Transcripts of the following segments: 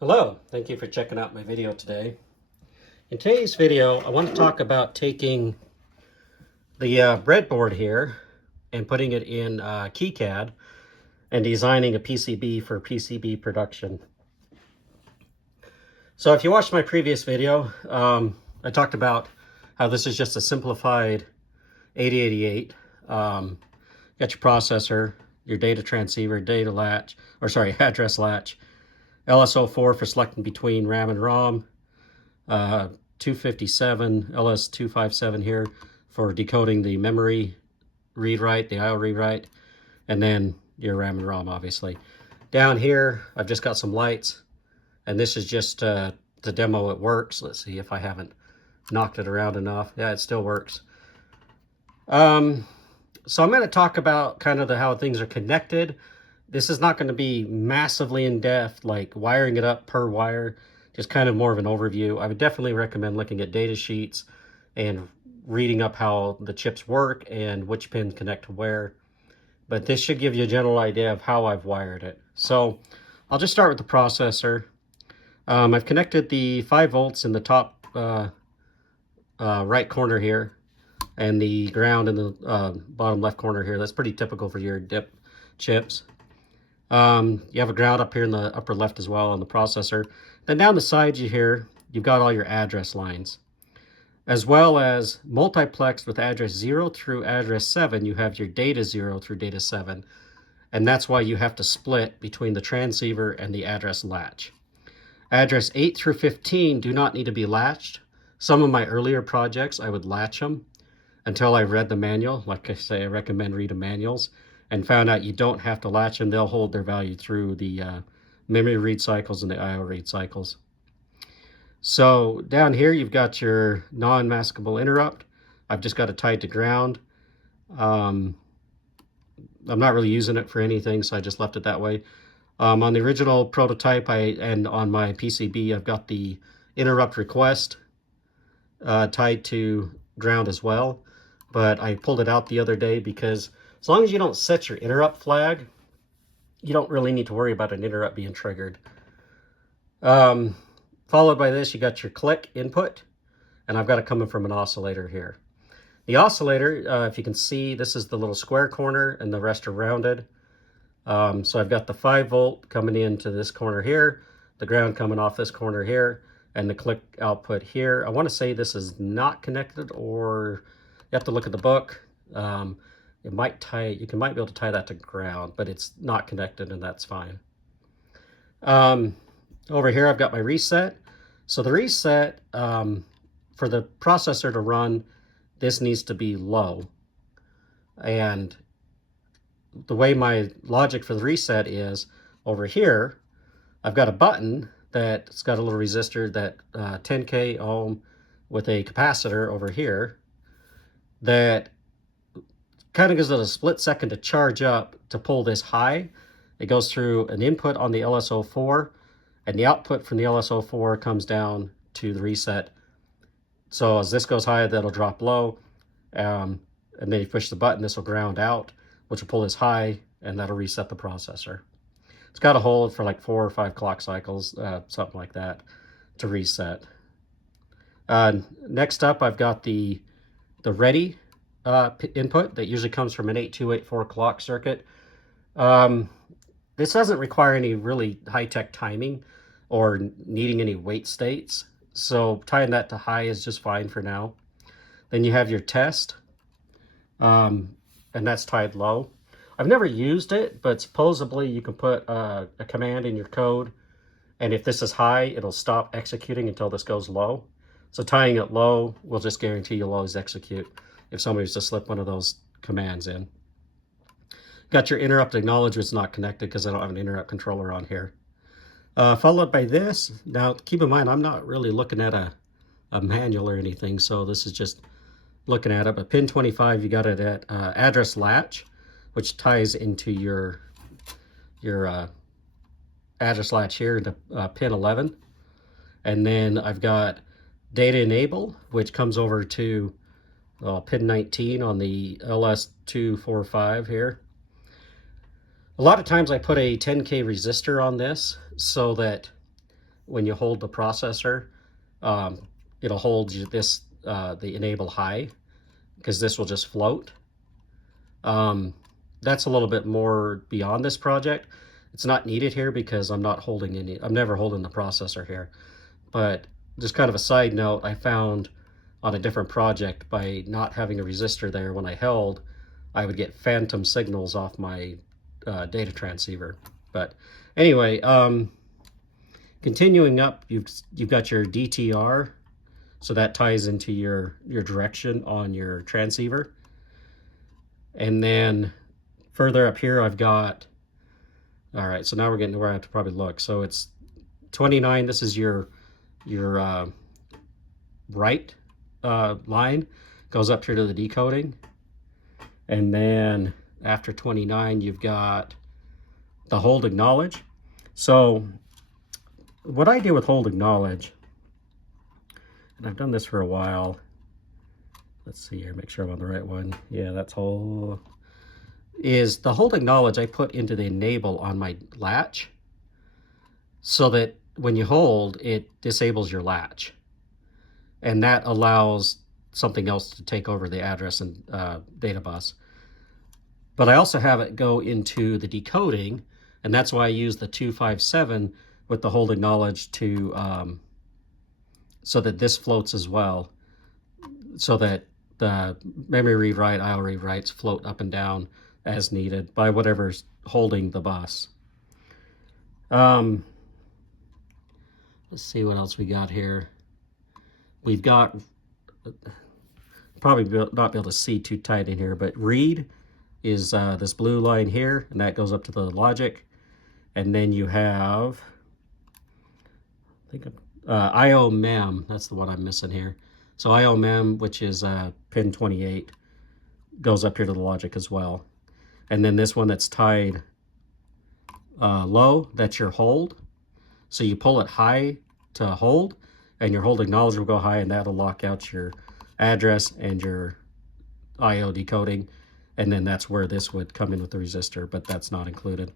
Hello, thank you for checking out my video today. In today's video, I want to talk about taking the breadboard here and putting it in KiCad and designing a PCB for PCB production. So if you watched my previous video, I talked about how this is just a simplified 8088. Got your processor, your data transceiver, data latch, or sorry, address latch, LSO4 for selecting between RAM and ROM, 257, LS257 here for decoding the memory read-write, the IO read-write, and then your RAM and ROM, obviously. Down here, I've just got some lights, and this is just to demo it works. Let's see if I haven't knocked it around enough. Yeah, it still works. So I'm going to talk about kind of how things are connected. This is not going to be massively in-depth, like wiring it up per wire, just kind of more of an overview. I would definitely recommend looking at data sheets and reading up how the chips work and which pins connect to where. But this should give you a general idea of how I've wired it. So I'll just start with the processor. I've connected the 5 volts in the top right corner here and the ground in the bottom left corner here. That's pretty typical for your DIP chips. You have a ground up here in the upper left as well on the processor. Then down the sides here, you've got all your address lines. As well as multiplexed with address 0 through address 7, you have your data 0 through data 7. And that's why you have to split between the transceiver and the address latch. Address 8 through 15 do not need to be latched. Some of my earlier projects, I would latch them until I read the manual. Like I say, I recommend reading manuals. And found out you don't have to latch them. They'll hold their value through the memory read cycles and the IO read cycles. So down here, you've got your non-maskable interrupt. I've just got it tied to ground. I'm not really using it for anything, so I just left it that way. On the original prototype and on my PCB, I've got the interrupt request tied to ground as well. But I pulled it out the other day because as long as you don't set your interrupt flag, you don't really need to worry about an interrupt being triggered. Followed by this, you got your click input, and I've got it coming from an oscillator here. The oscillator, if you can see, this is the little square corner, and the rest are rounded. So I've got the 5 volt coming into this corner here, the ground coming off this corner here, and the click output here. I want to say this is not connected, or you have to look at the book. It might you might be able to tie that to ground, but it's not connected, and that's fine. Over here, I've got my reset. So the reset, for the processor to run, this needs to be low. And the way my logic for the reset is, over here, I've got a button that's got a little resistor, that 10K ohm with a capacitor over here that kind of gives it a split second to charge up to pull this high. It goes through an input on the LSO4, and the output from the LSO4 comes down to the reset. So as this goes high, that'll drop low, and then you push the button, this will ground out, which will pull this high, and that'll reset the processor. It's got to hold for like 4 or 5 clock cycles, something like that, to reset. Next up, I've got the ready input that usually comes from an 8284 clock circuit. This doesn't require any really high-tech timing or needing any wait states, so tying that to high is just fine for now. Then you have your test, and that's tied low. I've never used it, but supposedly you can put a command in your code, and if this is high, it'll stop executing until this goes low. So tying it low will just guarantee you'll always execute if somebody's to slip one of those commands in. Got your interrupt acknowledgement's not connected because I don't have an interrupt controller on here. Followed by this. Now, keep in mind, I'm not really looking at a manual or anything, so this is just looking at it. But pin 25, you got it at address latch, which ties into your address latch here into pin 11. And then I've got data enable, which comes over to pin 19 on the LS245 here. A lot of times I put a 10K resistor on this so that when you hold the processor, it'll hold this, the enable high, because this will just float. That's a little bit more beyond this project. It's not needed here because I'm not holding any, I'm never holding the processor here. But just kind of a side note, I found on a different project, by not having a resistor there when I held, I would get phantom signals off my data transceiver. But anyway, continuing up, you've got your DTR, so that ties into your direction on your transceiver. And then further up here, I've got, all right, so now we're getting to where I have to probably look. So it's 29, this is your right line, goes up here to the decoding. And then after 29, you've got the hold acknowledge. So what I do with hold acknowledge, and I've done this for a while. Let's see here, make sure I'm on the right one. Yeah, that's whole. Is the hold acknowledge I put into the enable on my latch, so that when you hold, it disables your latch. And that allows something else to take over the address and data bus. But I also have it go into the decoding, and that's why I use the 257 with the hold acknowledge to, so that this floats as well, so that the memory read-write, IO read-writes float up and down as needed by whatever's holding the bus. Let's see what else we got here. We've got, probably not be able to see too tight in here, but read is this blue line here, and that goes up to the logic. And then you have, I think, IO mem, that's the one I'm missing here. So IO mem, which is pin 28, goes up here to the logic as well. And then this one that's tied low, that's your hold. So you pull it high to hold, and your hold acknowledge will go high, and that'll lock out your address and your IO decoding. And then that's where this would come in with the resistor, but that's not included.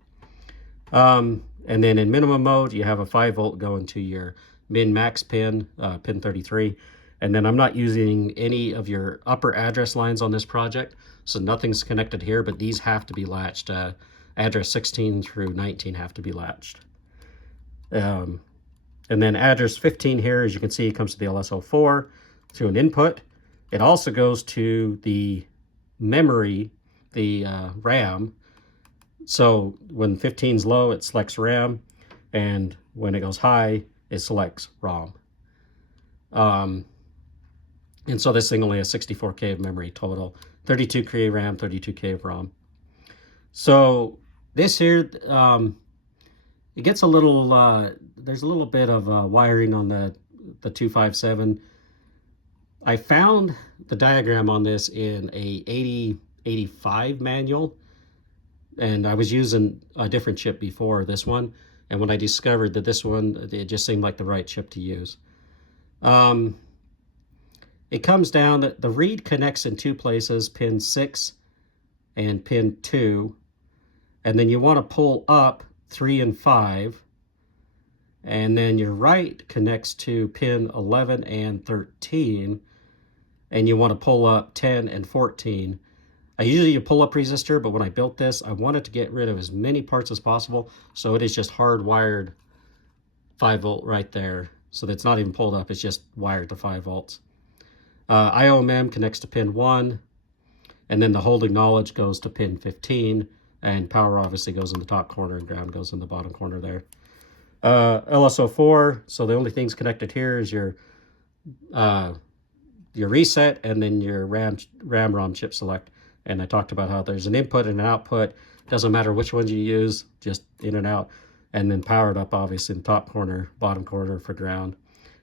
And then in minimum mode, you have a 5 volt going to your min-max pin, pin 33. And then I'm not using any of your upper address lines on this project, so nothing's connected here, but these have to be latched. Address 16 through 19 have to be latched. And then address 15 here, as you can see, it comes to the LSO4 to an input. It also goes to the memory, the RAM. So when 15 is low, it selects RAM, and when it goes high, it selects ROM. And so this thing only has 64K of memory total, 32K RAM, 32K of ROM. So this here, it gets a little, there's a little bit of wiring on the 257. I found the diagram on this in a 8085 manual, and I was using a different chip before this one, and when I discovered that this one, it just seemed like the right chip to use. It comes down that the read connects in two places, pin 6 and pin 2, and then you want to pull up 3 and 5, and then your write connects to pin 11 and 13, and you want to pull up 10 and 14. I usually pull up resistor, but when I built this, I wanted to get rid of as many parts as possible, so it is just hardwired 5 volt right there. So that's not even pulled up, it's just wired to 5 volts. IOMM connects to pin 1, and then the hold acknowledge goes to pin 15, and power obviously goes in the top corner and ground goes in the bottom corner there. LSO4, so the only things connected here is your reset and then your RAM-ROM chip select. And I talked about how there's an input and an output. Doesn't matter which ones you use, just in and out. And then powered up, obviously, in the top corner, bottom corner for ground.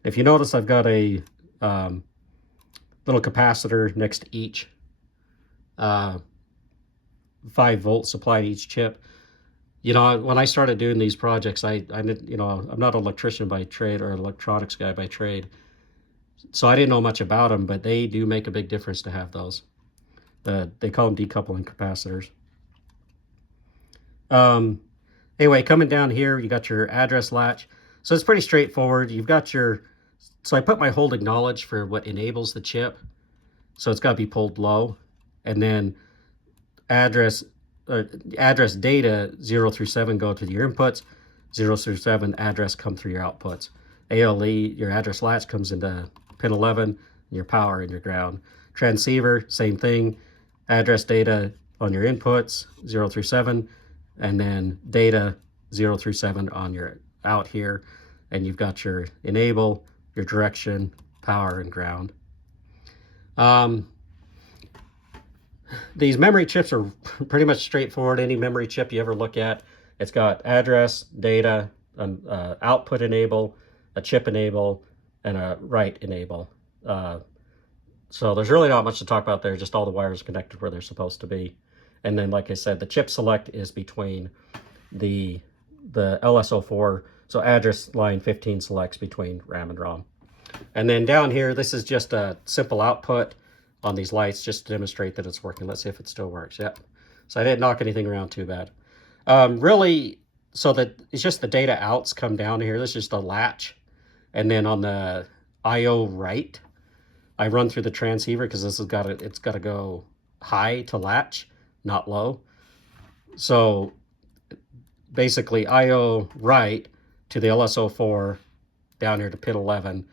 If you notice, I've got a little capacitor next to each 5 volt supply to each chip. You know, when I started doing these projects, I'm not an electrician by trade or an electronics guy by trade. So I didn't know much about them, but they do make a big difference to have those. They call them decoupling capacitors. Anyway, coming down here, you got your address latch. So it's pretty straightforward. You've got your, so I put my hold acknowledge for what enables the chip. So it's got to be pulled low. And then address data 0 through 7 go to your inputs. 0 through 7 address come through your outputs. ALE, your address latch comes into pin 11, your power and your ground. Transceiver, same thing. Address data on your inputs, 0 through 7, and then data 0 through 7 on your out here. And you've got your enable, your direction, power, and ground. These memory chips are pretty much straightforward. Any memory chip you ever look at, it's got address, data, output enable, a chip enable, and a write enable. So there's really not much to talk about there, just all the wires connected where they're supposed to be. And then, like I said, the chip select is between the LSO4, so address line 15 selects between RAM and ROM. And then down here, this is just a simple output on these lights just to demonstrate that it's working. Let's see if it still works. Yep. So I didn't knock anything around too bad. Really, so that it's just the data outs come down here. This is just a latch. And then on the IO write, I run through the transceiver because this has got to, it's got to go high to latch, not low. So basically IO write to the LSO4 down here to pin 11,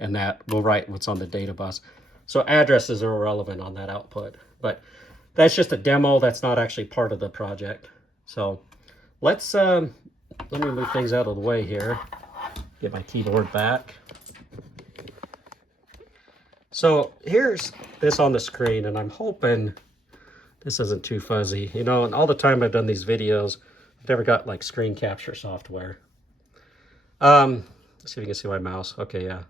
and that will write what's on the data bus. So addresses are irrelevant on that output, but that's just a demo. That's not actually part of the project. So let's, let me move things out of the way here. Get my keyboard back. So here's this on the screen, and I'm hoping this isn't too fuzzy. You know, and all the time I've done these videos, I've never got like screen capture software. Let's see if you can see my mouse. Okay, yeah.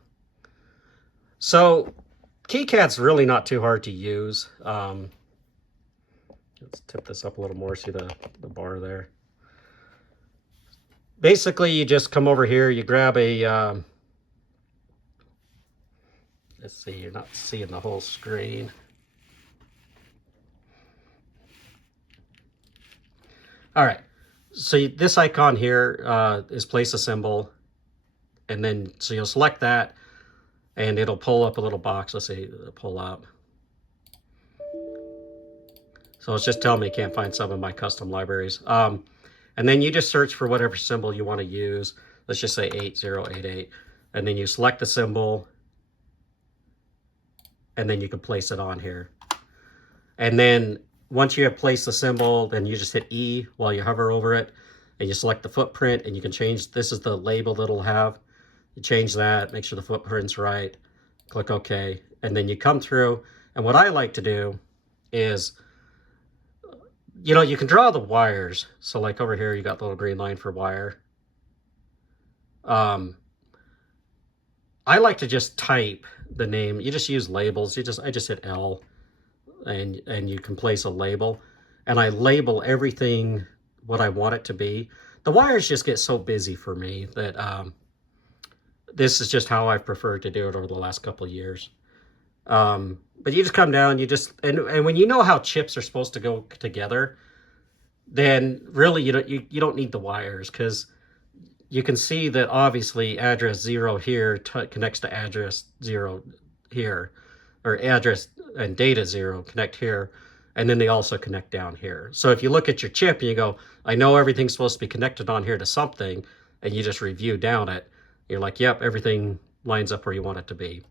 So KiCad's really not too hard to use. Let's tip this up a little more, see the bar there. Basically, you just come over here, you grab a, let's see, you're not seeing the whole screen. All right, so this icon here is place a symbol, and then, so you'll select that, and it'll pull up a little box. Let's see, pull up. So it's just telling me I can't find some of my custom libraries. And then you just search for whatever symbol you want to use. Let's just say 8088. And then you select the symbol, and then you can place it on here. And then once you have placed the symbol, then you just hit E while you hover over it, and you select the footprint, and you can change, this is the label that it'll have. You change that, make sure the footprint's right, click OK, and then you come through. And what I like to do is, you know, you can draw the wires. So like over here, you got the little green line for wire. I like to just type the name. You just use labels. I just hit L, and you can place a label. And I label everything what I want it to be. The wires just get so busy for me that this is just how I've preferred to do it over the last couple of years. But you just come down, you just, and when you know how chips are supposed to go together, then really you don't need the wires, because you can see that obviously address 0 here connects to address 0 here, or address and data 0 connect here, and then they also connect down here. So if you look at your chip and you go, I know everything's supposed to be connected on here to something, and you just review down it, you're like, yep, everything lines up where you want it to be.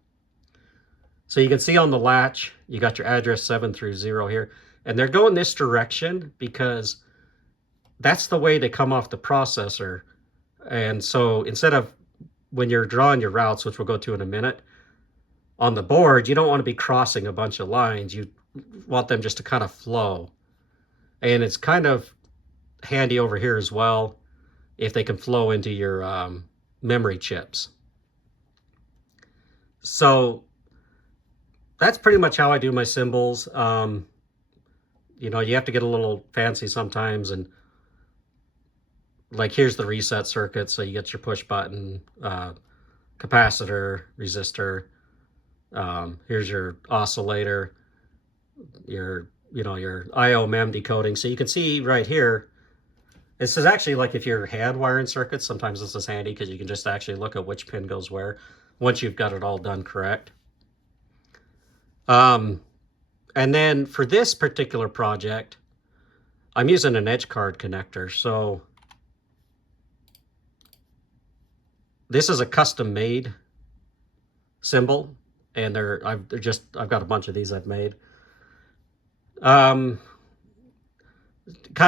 So you can see on the latch, you got your address 7 through 0 here, and they're going this direction because that's the way they come off the processor. And so instead of, when you're drawing your routes, which we'll go to in a minute, on the board, you don't want to be crossing a bunch of lines. You want them just to kind of flow. And it's kind of handy over here as well if they can flow into your memory chips. So that's pretty much how I do my symbols. You know, you have to get a little fancy sometimes, and like here's the reset circuit. So you get your push button, capacitor, resistor. Here's your oscillator, your IO mem decoding. So you can see right here, This is actually like if you're hand wiring circuits, sometimes this is handy because you can just actually look at which pin goes where once you've got it all done correct. And then for this particular project, I'm using an edge card connector. So this is a custom made symbol, and I've got a bunch of these I've made. Kind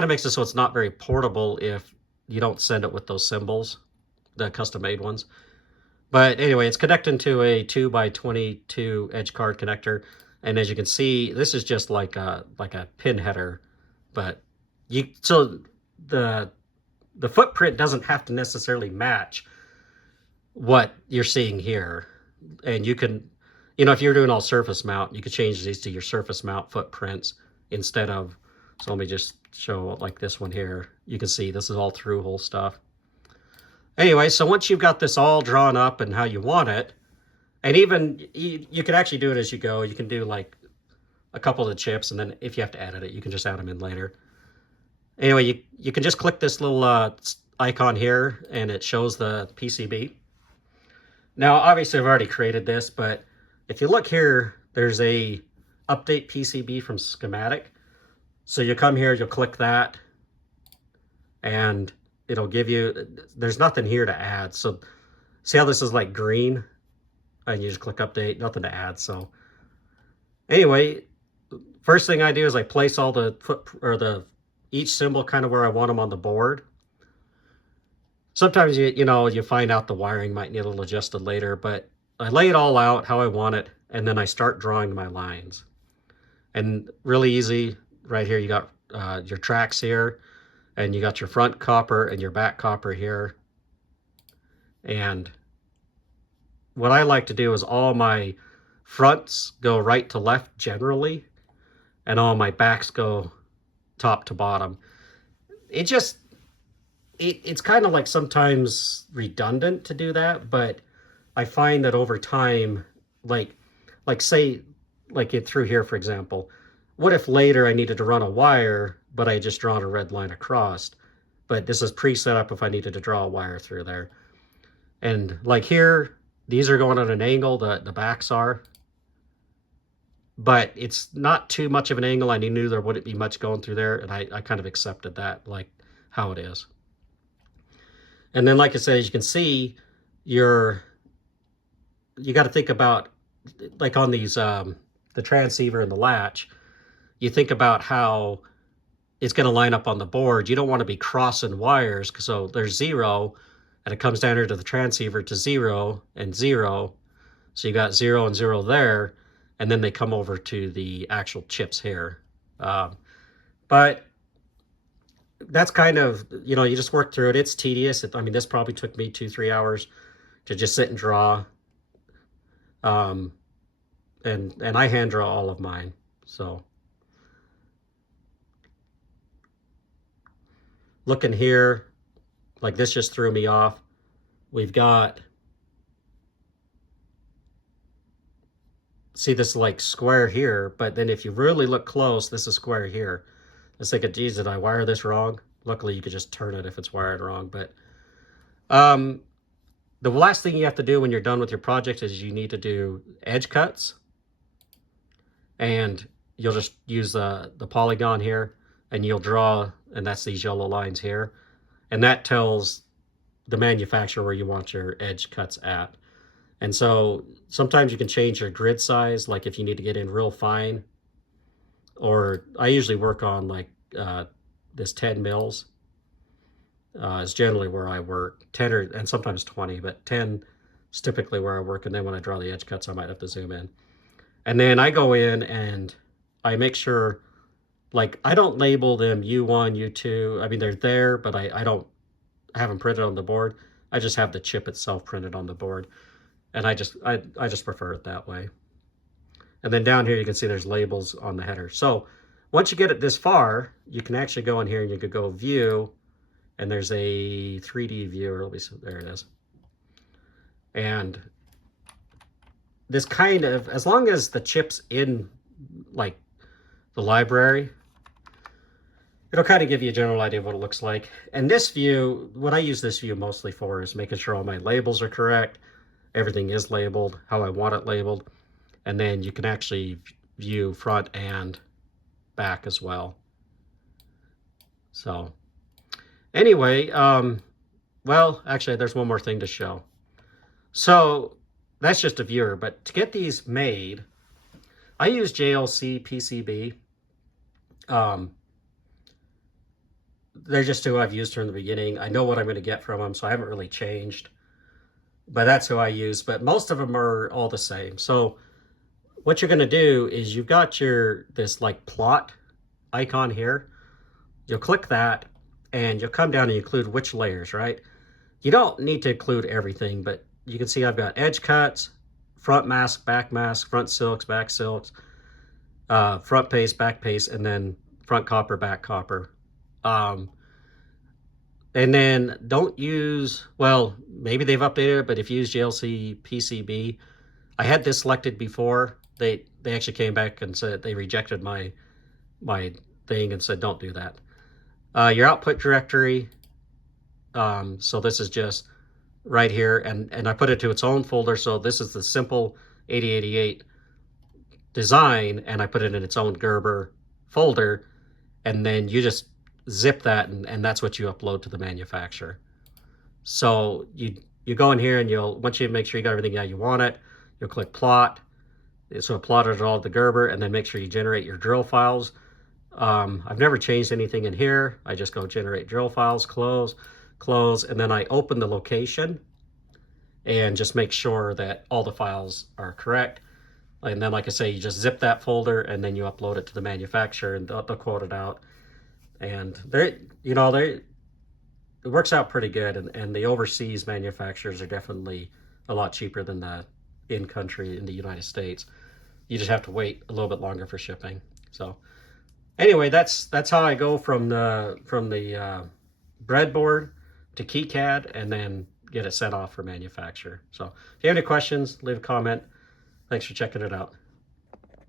of makes it so it's not very portable if you don't send it with those symbols, the custom made ones. But anyway, it's connecting to a 2x22 edge card connector, and as you can see, this is just like a pin header. But so the footprint doesn't have to necessarily match what you're seeing here, and you can, if you're doing all surface mount, you could change these to your surface mount footprints instead of. So let me just show like this one here. You can see this is all through hole stuff. Anyway, so once you've got this all drawn up and how you want it, and even you can actually do it as you go. You can do like a couple of the chips, and then if you have to edit it, you can just add them in later. Anyway, you can just click this little icon here, and it shows the PCB. Now, obviously, I've already created this, but if you look here, there's a update PCB from schematic. So you come here, you'll click that, and it'll give you, there's nothing here to add. So see how this is like green? And you just click update, nothing to add. So anyway, first thing I do is I place all each symbol kind of where I want them on the board. Sometimes you find out the wiring might need a little adjusted later, but I lay it all out how I want it, and then I start drawing my lines. And really easy, right here you got your tracks here, and you got your front copper and your back copper here. And what I like to do is all my fronts go right to left generally, and all my backs go top to bottom. It's kind of like sometimes redundant to do that, but I find that over time, like say, like it through here, for example, what if later I needed to run a wire, but I just drawn a red line across, but this is pre-set up if I needed to draw a wire through there. And like here, these are going at an angle, the backs are, but it's not too much of an angle. I knew there wouldn't be much going through there, and I kind of accepted that, like how it is. And then, like I said, as you can see, you got to think about, like on these, the transceiver and the latch, you think about how it's going to line up on the board. You don't want to be crossing wires, so there's 0, and it comes down here to the transceiver to 0 and 0. So you got 0 and 0 there, and then they come over to the actual chips here. But that's kind of, you just work through it. It's tedious. I mean, this probably took me 2-3 hours to just sit and draw. And I hand draw all of mine. So looking here, like this just threw me off. We've got, see this like square here, but then if you really look close, this is square here. I was thinking, geez, did I wire this wrong? Luckily, you could just turn it if it's wired wrong. But the last thing you have to do when you're done with your project is you need to do edge cuts. And you'll just use the polygon here, and you'll draw, and that's these yellow lines here. And that tells the manufacturer where you want your edge cuts at. And so sometimes you can change your grid size, like if you need to get in real fine, or I usually work on like this 10 mils is generally where I work, 10 and sometimes 20, but 10 is typically where I work. And then when I draw the edge cuts, I might have to zoom in. And then I go in and I make sure, like, I don't label them U1, U2. I mean, they're there, but I don't have them printed on the board. I just have the chip itself printed on the board. And I just prefer it that way. And then down here, you can see there's labels on the header. So once you get it this far, you can actually go in here and you could go view, and there's a 3D viewer. Let me see, there it is. And this kind of, as long as the chip's in like the library, It'll kind of give you a general idea of what it looks like. And this view, what I use this view mostly for is making sure all my labels are correct. Everything is labeled how I want it labeled. And then you can actually view front and back as well. So anyway, well, actually, there's one more thing to show. So that's just a viewer, but to get these made, I use JLC PCB. They're just who I've used from the beginning. I know what I'm going to get from them, so I haven't really changed. But that's who I use. But most of them are all the same. So what you're going to do is you've got this like plot icon here. You'll click that, and you'll come down and include which layers, right? You don't need to include everything, but you can see I've got edge cuts, front mask, front silks, back silks, front paste, back paste, and then front copper, back copper. And then don't use, well, maybe they've updated it, but if you use JLC PCB, I had this selected before. They actually came back and said they rejected my thing and said don't do that. Your output directory, so this is just right here, and I put it to its own folder. So this is the simple 8088 design, and I put it in its own Gerber folder, and then you just zip that, and that's what you upload to the manufacturer. So you go in here, and once you make sure you got everything how you want it, you'll click plot. So it plotted all the Gerber, and then make sure you generate your drill files. I've never changed anything in here. I just go generate drill files, close, and then I open the location and just make sure that all the files are correct. And then, like I say, you just zip that folder, and then you upload it to the manufacturer, and they'll quote it out. And it works out pretty good. And the overseas manufacturers are definitely a lot cheaper than the in-country in the United States. You just have to wait a little bit longer for shipping. So anyway, that's how I go from the breadboard to KiCad, and then get it sent off for manufacture. So if you have any questions, leave a comment. Thanks for checking it out.